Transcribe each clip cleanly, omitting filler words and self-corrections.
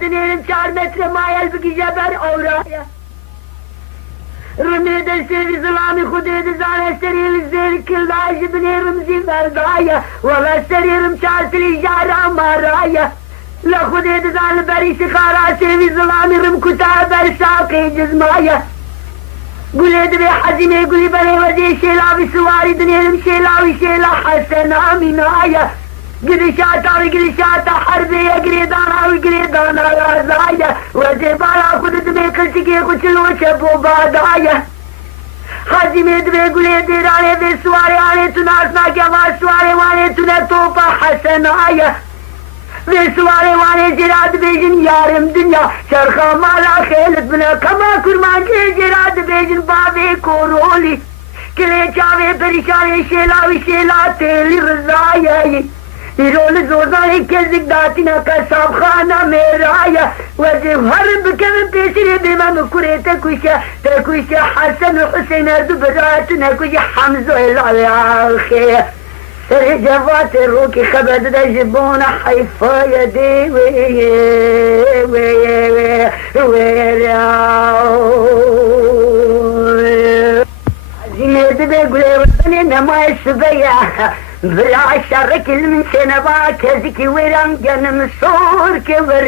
dinelim 4 metre mayel bir geber oraya. Rümide sevi zalami hudede zane seril zel kıldaj binerim ziverdaya. Valla seririm çartili jara maraya. La hudede zane beri şikara sevi zalami rim kuta ber saqi cizmaya. Güledi ve hazine gülü bere vezi şelavi suvari dinelim şelavi şela hasen aminaya. Gidişata harbiye giridana razaya. Vezi bala kudu me kılçıki kuçulu çepu badaya. Hazime ve güledi rane ve suvari ane tunarsna keva suvari vane tune topa hasenaya. Ve suvari vane cirad bejin yarım dünya. Şarkha mala khelit bine kama kurmancı cirad bejin babi koroli. Kile çave perişane şela teli rızaya. Rol zordan ilk kezdik datina kasabkhana meraya. Vazifharım bükemim pesiri bimem kure tekuşe Hasan Hüseyin erdu beratına kuşe Hamza el-Alâhi. Seri cevat ruki khabed de jibuna hayfaya de Azimedi de gülevatani nemay sübeya. Vela şarrı kilmin seneva keziki veran canım sor ke ver.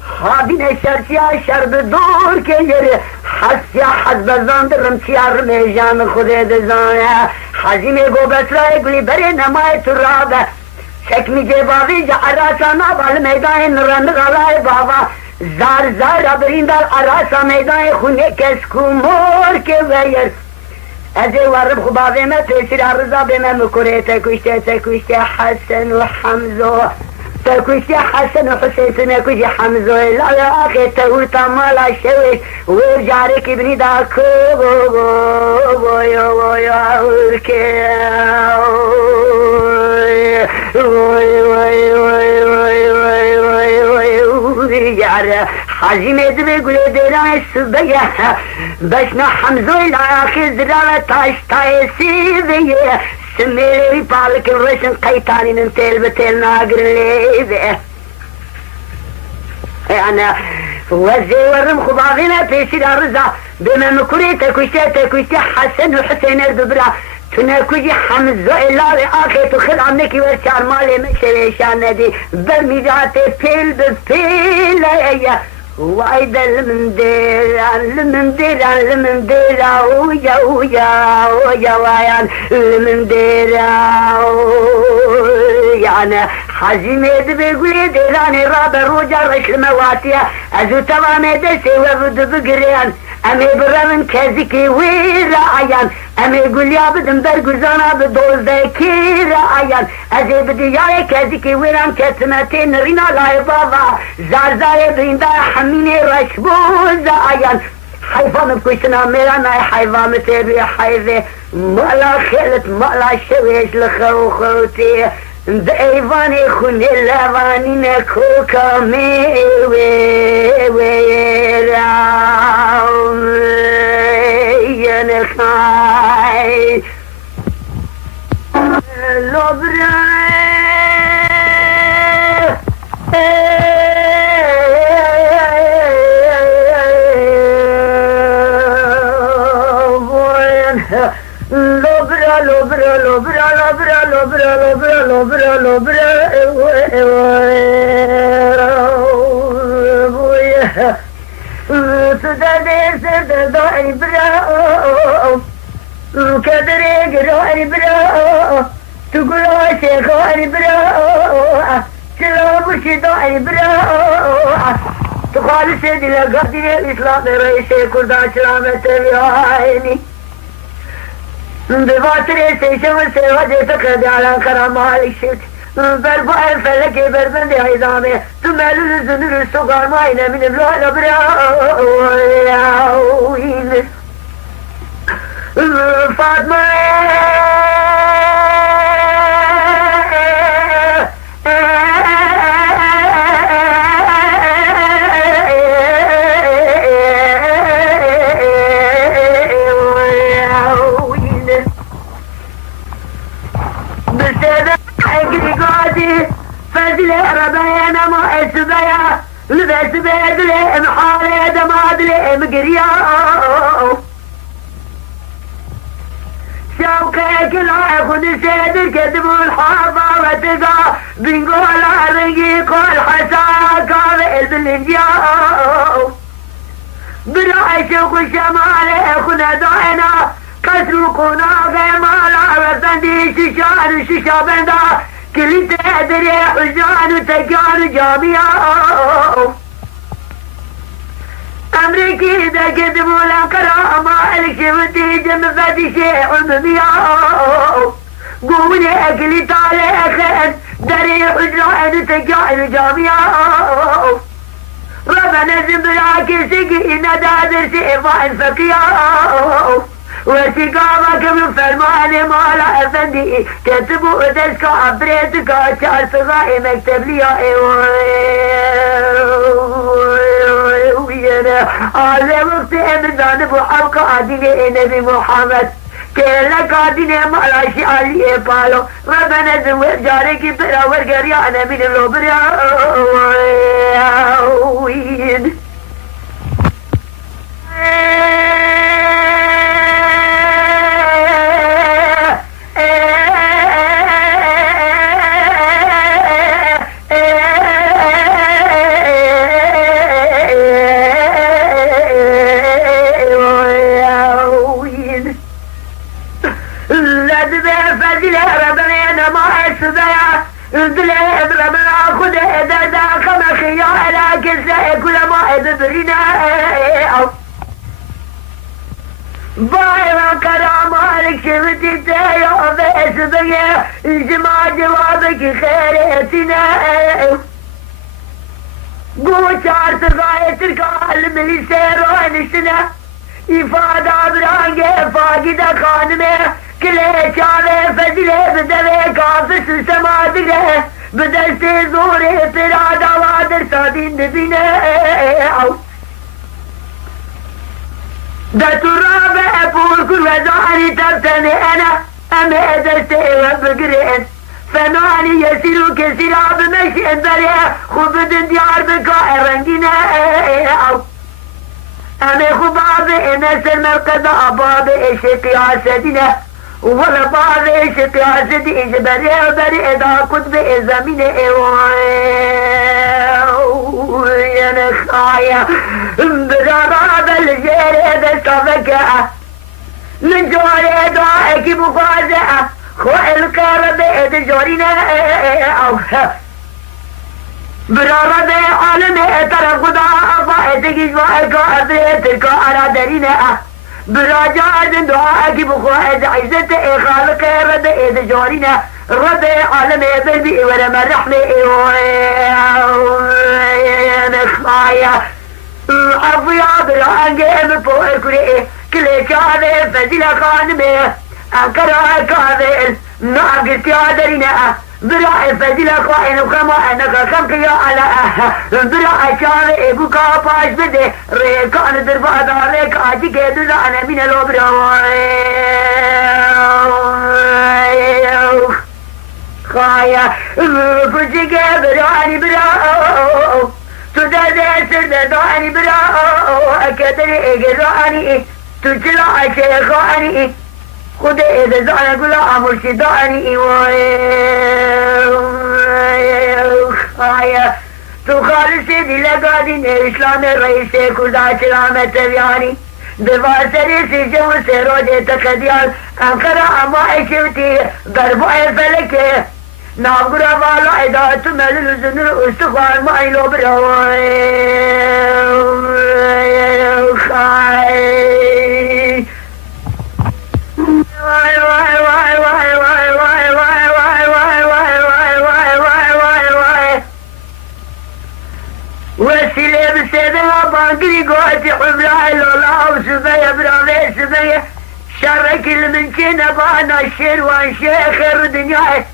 Habine şarşıya şarbı dur ke yer. Hasya hazbazandırım çiyar meyjanı khudede zaya. Hazime gobesra guli bere nemay turabe. Çekmi cevavice arasana bal meydan ranı galay baba. Zar abirindar arasa meydan khune keskumor ke ver. Eze varıp hubavime tesir arıza bime mükure tekuşte Hasan ve Hamza. Tekuşte Hasan ve Hüseyin tekuşte Hamza. İlâ âkhir tevur tamala şeviş. Vur carek ibni da voy ırke. Yara hazime edime güle derane sübeye. Beşna Hamza ile ahir zirave taş tayesi veye. Sümeylevi palıkın reşin kaytaninin tel nagirlevi. Yani vaziyarım hubavine peşir arıza. Bime mükure tekuşte Hasan ve Hüseyin erdubra. Tünekuci Hamza illa ve ahiretu khilanneki ve çarmale meşeveşanedi. Vermidate pil pileye. Vay delim dera uya vayan limin dera yani hazime edip güle derane raber uca reşlime vatiye azu tavam edese ve vüdübü gireyen emi biremin keziki vira ayan emi gülyabıdım bergüzana bir dozdaki ayan ezi bir diyare keziki viran ketmetin rina lay baba zarzare brinda hamine reşbuza ayan hayvanım kuşuna meranay hayvanı tebi hayve mala khelet mala şeveş lkhawkhawti deyvani khune lavani ne kokame ve raum yanakhay lobra Kadere giro ibra tugula shekho ibra chilo bushido ibra tukhali se dila gadire islam reise kurda selamet viayni Devatire se şevul seva jesa kade alan karamalik şevt berbu el feleke berbende aydame tümelül zünürü sokarma yine minim lola bra'in Fatma لبس بدلم حالي دمادلم قرياو شوقك لا خد سيدر كذب الحافة وتقع بنقول رقيق الحساك بالانجاو بالعشق والشمال خنا دعنا كسرقنا غمالا وفندي ششان ششا بندا كل تدري حجان وتكان جامعا أمريكي دا كذب ولا كرامة الشفتي جم فتي شيء عمميا قولي أكلي طالع خير دري حجان وتكان جامعا ربنا زمراك سقينا دادر سيفا الفقيا وسقامك من فرمان مالا أفندي كتبوا دسكا عبريتك شار صغائي مكتب لي على وقت امردان ابو حوق عدني نبي محمد كلا قادني مالا شعالي بالو ربنا زمر جارك برا ورقريانا من اللوبرياوين بايرا كرامالك شفتي تايا بيس بيا اجمع جوابك خيرتنا قوة شعر تغاية الكال من سيرون السنة إفادة برانجة فاقدة خانمة كله شعر فزله بدله كافس سمادله بدلت زوري فرادة وادر سادين نبينا ده تراب أبور كل وزاري تبتني أنا أما درستي وبقرين فناني يسيرو كسراب مشي بريا خبد ديار بكائر رنجنا أما خباب نسر مرقضة باب إشي قياستنا ولا باب إشي قياستي إشي بريا بريا دا كتب إزامين يا نخايا برابا بالجيري بالصفكة من جوري دعائك مفازعة خوء الكار بيد جورينا برابا بعالمي ترى قدعا فائتك جوائك أبريتك على درينا براجع دعائك بخوائد عزتي خالق ربيد جورينا ربي عالمي بلبي ولما رحمي نخايا عفيا بالعنقي من فوق الكري كل كاذب فزيل خانمي أنكرا كاذب ناقص يا درينا برا فزيل خائن وخما أنك خمك يا على برا شارع بكا باش بدي ريكان دربا دارك عجيك دزانا من الوبرا خايا كنتك براني برا تدادي سرد داني برا أكدري إجراني تجلع شيخاني خد إذا زعنا قلا مرشداني خايا تخالصي دي لقادين إسلام الرئيس كلها سلامة تبياني بواسري سجو سيروجي تقديان أنقرأ أما إشوتي ضربوا الفلكي ناقرأ والا إذا تمل الزنر استخوان ما إلو براوي خاي واي واي واي واي واي واي واي واي واي واي واي واي واي واي وسيلة بسيدها بانقري قوتي حبلاي لولا وسبية براوي سبية شرك المنشين بانا الشيروان شيخ الدنيا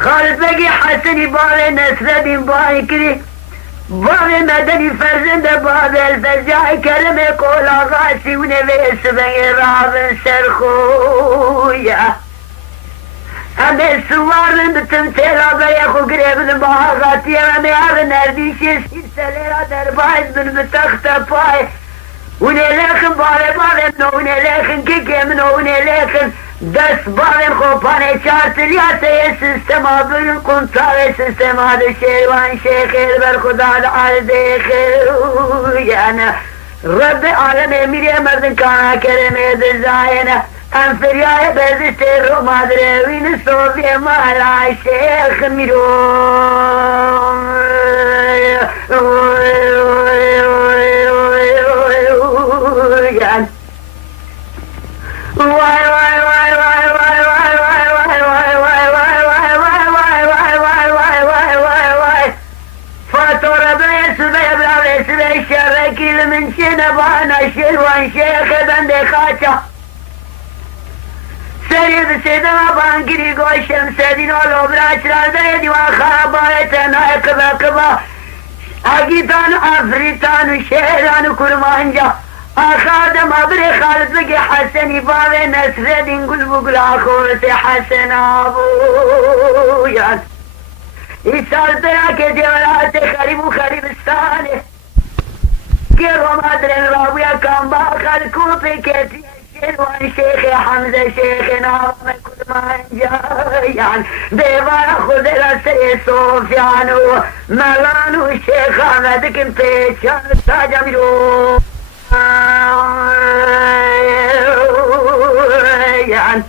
خالد بقي حسني بابي نسردين باي كري بابي مدني فرزند بابي الفزاي كلمة قولا غاسي ونبي سبية رابن سرخويا همه سوارن بتمثيلا بيخو قريب المهاغاتي همه هذا نرديشي سليرا در بايز من بتخت باي ونلخن باره ونلخن كيكي من ونلخن دست بارن خوبانه چارتلیات سیستم آبرین کنتار سیستم آد شیروان شیخیر بر خدا دعال دیخیر یعنی رب عالم میره مردن کانا کرمه دزاینه انفریای بزشت رو مادره وین صوفی مالا شیخ میرو یعنی من شنبانا شلوان شيخ بند خاچا سريد سيدنا بانگري گوشم سدين ولو براش رازه ديوان خرابايت نايق بقبا اگيتان افريتان شهران كرمانجا اخادم ابري خالد بقي حسني بابي نسر دين قل بقل اخوس حسن ابو يان إسال تراك ديولات خريب خريبستاني كيرو مادرين رابيا كان باخر كوبي كتي شيروان شيخ حمزة شيخ نعم كل ما جايان بيبا خذ الاسري صوفيان وملان الشيخ احمد كم بيشان تاجميرو يان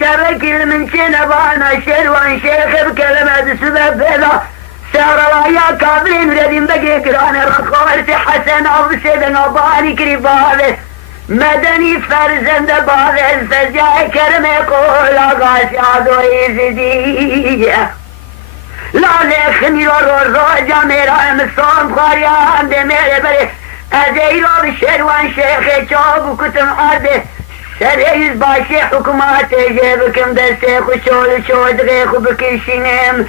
شركي من شنبانا شروان شيخ بكلمة سبب بلا سارة ويا كابرين ردين بقي كران رخوارتي حسن أبو سيدنا باري كريبابي مدني فرزند بابي الفجاء كرم يقول أغاسي عدوي زدية لا لخني رو جاميرا امسان خاريان دي ميري بري ازيرو بشروان شيخ چابو كتم عرده سريز باشي حكومات جيبكم دستي خوشول شود غيخو بكيشينم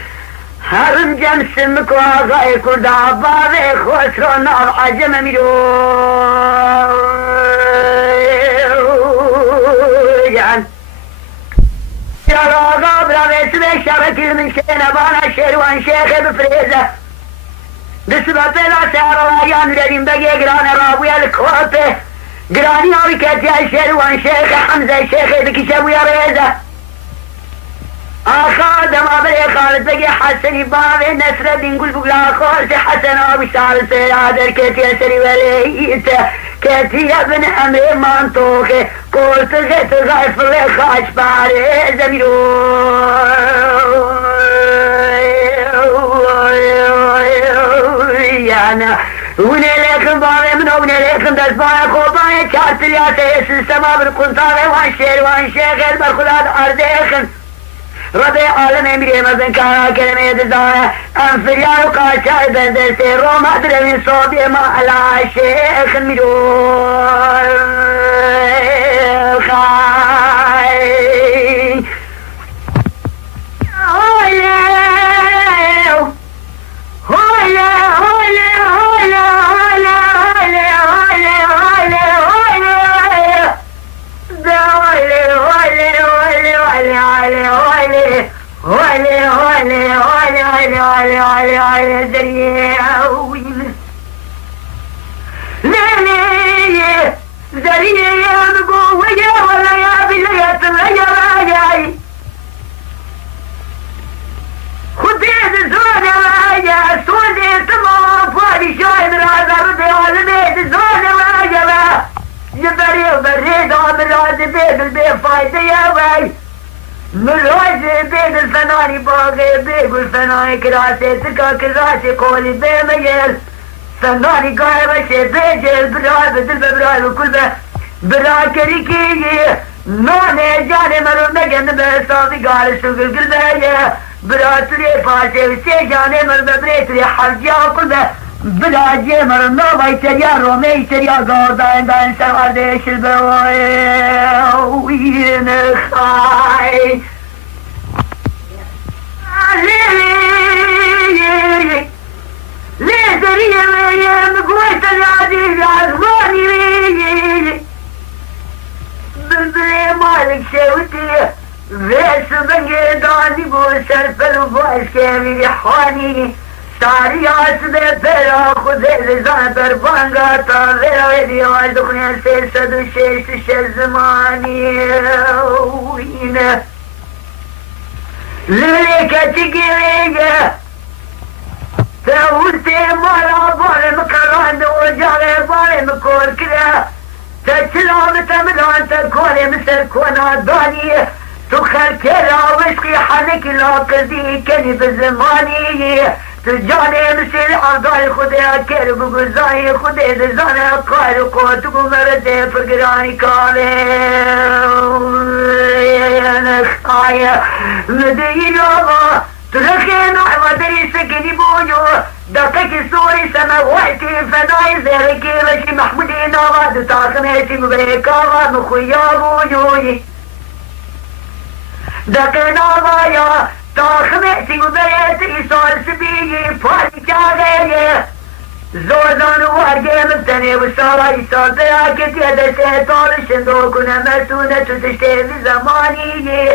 هرم جمسمك واغاي كردا بابي خسرو نار عجم ميرو جان يا راغا برابي سبي شركي من شنبانا شيروان شيخ بفريزة بسبب بلا سارة وايان لدين بقي قران رابويا الكوابي قراني أوي كتيا شيروان شيخ حمزة شيخ بكشاب يا ريزة آخادم أبري خالد بقي حسني بابي نسر الدين قل بقلا خالد حسن أبي سال سيادر كتيا سري وليت كتيا بن أمري منطوخي قلت غيت غيف لخاش باري زميرو يانا ونلكن بابي من ونلكن دسبايا خوبايا چارتليا سيستما بالقنطاري وان شيروان شيخ برخلاد أرزيخن ربي عالم امري مزن كانا كلمة دزايا انفريان وقاشاي بندسي روما درمين صوبي ما على شيخ ميرو خاي مراجع بين الفناني باغي بيقول فناني كراسي تلقى كراسي قولي بمجال فناني قايمة شي بيجل براي بدل براي وكل براي كريكي نوني جاني مرو نجن بصافي قال سوق القلبية براي تري فاشي وسي جاني مرو ببريتري حرجي وكل بلا جمر نوبا يتريا رومي يتريا قوضا دان سوار ديش البوين خاي ليلي ليلي سريع مقويت العزيز عزماني بلبلي مالك شوتي بس بنقداني بوسرف الفاش كامل حاني ساري عصبه برا خود لزان بربانگا تا ویدی آج دخنی سیصد و شش زمانی وینه للیکتی گیره تاولتی مالا بالم کراند و جاله بالم کور کرده تسلام تملان تکولم سر کنا دانی تو خلکه را وشقی حنک لا کردی کنی بزمانی تو جانه مثل عرضای خدا کر بگذای خدا دزانه قائل قوتو مرده فرگرانی کاله نخایه مدین آقا تو رخی نعوه دری سکنی بونیو دقیق سوری سموحتی فدای زهرکی وشی محمودی ناغا دو تاخمیتی مبریک آقا مخویا بونیوی دقیق آقا یا تاخمیتی مبریت ایسال سبیگی فاری چاگه زوزان وارگه مبتنی و سالا ایسال تراکتی دسته طالشندو کنه مرتونه تو تشتیل زمانی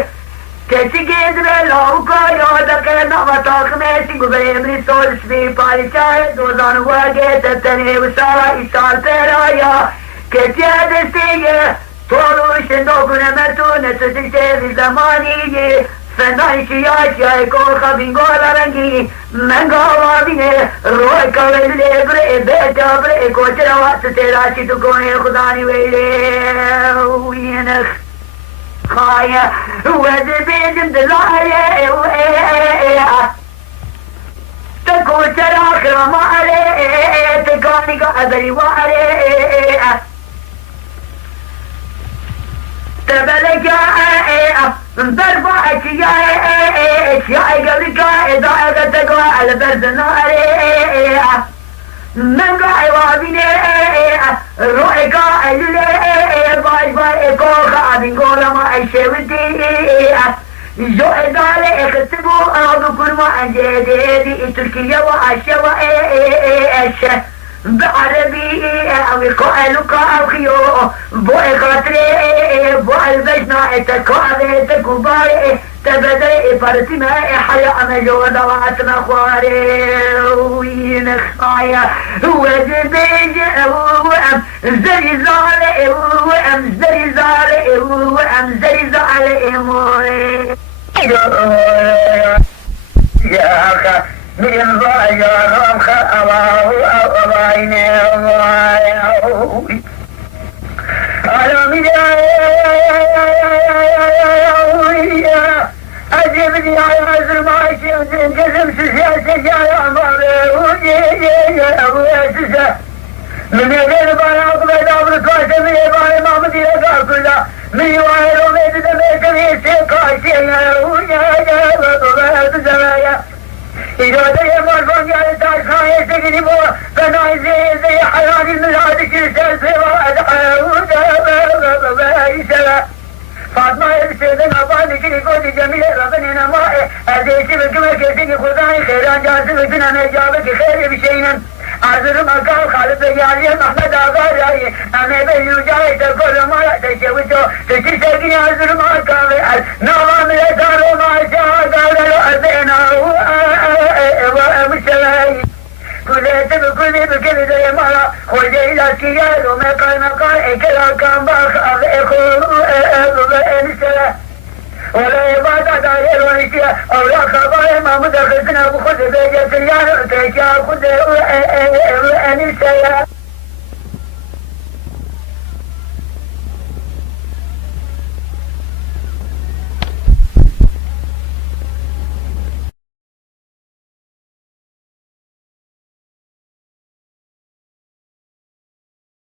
کسی گید به لاوکا یاد کرنا و تاخمیتی گوبریم سال سبی پاری چاگه زوزان وارگه تبتنی و سالا ایسال ترایا کسی دسته طالشندو کنه مرتونه تو تشتیل زمانی فنای شیاش یا کور خبین گولا رنگی منگا وابینه روی کاویل بره بیتا بره کوچرا واسه تیراشی تو کنه خدانی ویله وینخ خایه وزه بیدم دلایه تکوچرا خرماره تکانی که ادری واره تبلجا بربعك يا قبلك إذا أغتك على برد النار من قاعي وابيني روحك اللي باي باي كوخا بنقول ما أشيوتي جو إدالة اختبوا أغلو كل ما أنجدي تركيا وأشوا أشه بعربي أو قائلك أو خيو بوي خاطري بوي البجنة تكوالي تكوباري تبدأ فرسي ما حياة مجودة وعتنا خواري وين خايا وزبيج وام زرزالي وام زرزالي وام زرزالي موي يا أخي من ضايا رمخ الله أبعيني أنا من أجبني على عزر معيشي وزنجزم سياسي يا عمري من يدين بانا أقبل أمر كاسة من يباني محمد يقال كله من يوائل وميد دميك ويسي كاسي يا إذا دي مرفون جاي تارخان يسكني بو فناي زي حياني الملادك يسال في وعد فاطمة يبسيدن أباني كي قولي جميل ربني نمائي أزيسي بكما كيسي خداني خيران جاسي بكنا نجابك خير بشينا عزر مقام خالد بيالي محمد آغار رأي أمي بيو جاي تقول ما تشوتو تشي سيكني عزر مقام نوام لتارو ما شاء قال له أزينا ومشلاي كل بكل زي مرة خذي إلى سيال ومقال إكلا كان باخ أنسلا ولا يبادى داير ونسيا أولا خبار ما مدخلتنا بخذ بيجا سيال تشيا خذ أنسلا